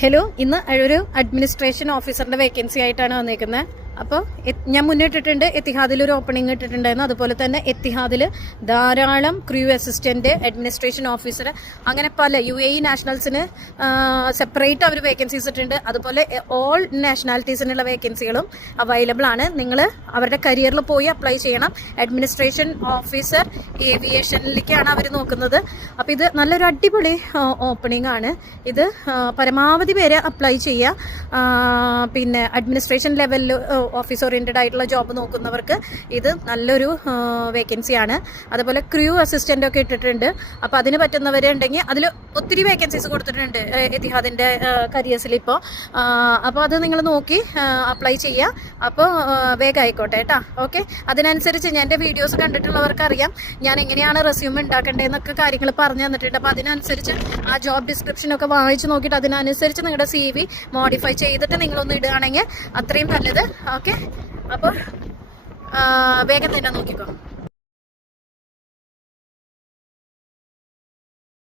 Hello, ഇന്ന് ഒരു administration ഓഫീസറിന്റെ vacancy ആയിട്ടാണ് വന്നേക്കുന്നത്. അപ്പോൾ ഞാൻ മുന്നിട്ടിട്ടുണ്ട്, എത്തിഹാദിൽ ഒരു ഓപ്പണിംഗ് ഇട്ടിട്ടുണ്ടായിരുന്നു. അതുപോലെ തന്നെ എത്തിഹാദിൽ ധാരാളം ക്രൂ അസിസ്റ്റന്റ്, അഡ്മിനിസ്ട്രേഷൻ ഓഫീസർ, അങ്ങനെ പല UAE നാഷണൽസിന് സെപ്പറേറ്റ് അവർ വേക്കൻസീസ് ഇട്ടിട്ടുണ്ട്. അതുപോലെ ഓൾ നാഷണാലിറ്റീസിനുള്ള വേക്കൻസികളും അവൈലബിൾ ആണ്. നിങ്ങൾ അവരുടെ കരിയറിൽ പോയി അപ്ലൈ ചെയ്യണം. അഡ്മിനിസ്ട്രേഷൻ ഓഫീസർ ഏവിയേഷനിലേക്കാണ് അവർ നോക്കുന്നത്. അപ്പോൾ ഇത് നല്ലൊരു അടിപൊളി ഓപ്പണിംഗ് ആണ്. ഇത് പരമാവധി പേര് അപ്ലൈ ചെയ്യുക. പിന്നെ അഡ്മിനിസ്ട്രേഷൻ ലെവലിൽ ഓഫീസ് ഓറിയൻറ്റഡ് ആയിട്ടുള്ള ജോബ് നോക്കുന്നവർക്ക് ഇത് നല്ലൊരു വേക്കൻസിയാണ്. അതുപോലെ ക്രൂ അസിസ്റ്റൻ്റ് ഒക്കെ ഇട്ടിട്ടുണ്ട്. അപ്പോൾ അതിന് പറ്റുന്നവരുണ്ടെങ്കിൽ അതിൽ ഒത്തിരി വേക്കൻസീസ് കൊടുത്തിട്ടുണ്ട് എത്തിഹാദിൻ്റെ കരിയേഴ്സിൽ ഇപ്പോൾ. അപ്പോൾ അത് നിങ്ങൾ നോക്കി അപ്ലൈ ചെയ്യുക. അപ്പോൾ വേഗം ആയിക്കോട്ടെ കേട്ടോ. ഓക്കെ, അതിനനുസരിച്ച് ഞാൻ എൻ്റെ വീഡിയോസ് കണ്ടിട്ടുള്ളവർക്ക് അറിയാം ഞാൻ എങ്ങനെയാണ് റെസ്യൂം ഉണ്ടാക്കേണ്ടതെന്നൊക്കെ കാര്യങ്ങൾ പറഞ്ഞു തന്നിട്ടുണ്ട്. അപ്പോൾ അതിനനുസരിച്ച് ആ ജോബ് ഡിസ്ക്രിപ്ഷനൊക്കെ വായിച്ച് നോക്കിയിട്ട് അതിനനുസരിച്ച് നിങ്ങളുടെ CV മോഡിഫൈ ചെയ്തിട്ട് നിങ്ങളൊന്ന് ഇടുകയാണെങ്കിൽ അത്രയും നല്ലത്. ഓക്കെ, അപ്പോൾ വേഗം തന്നെ നോക്കിക്കോ.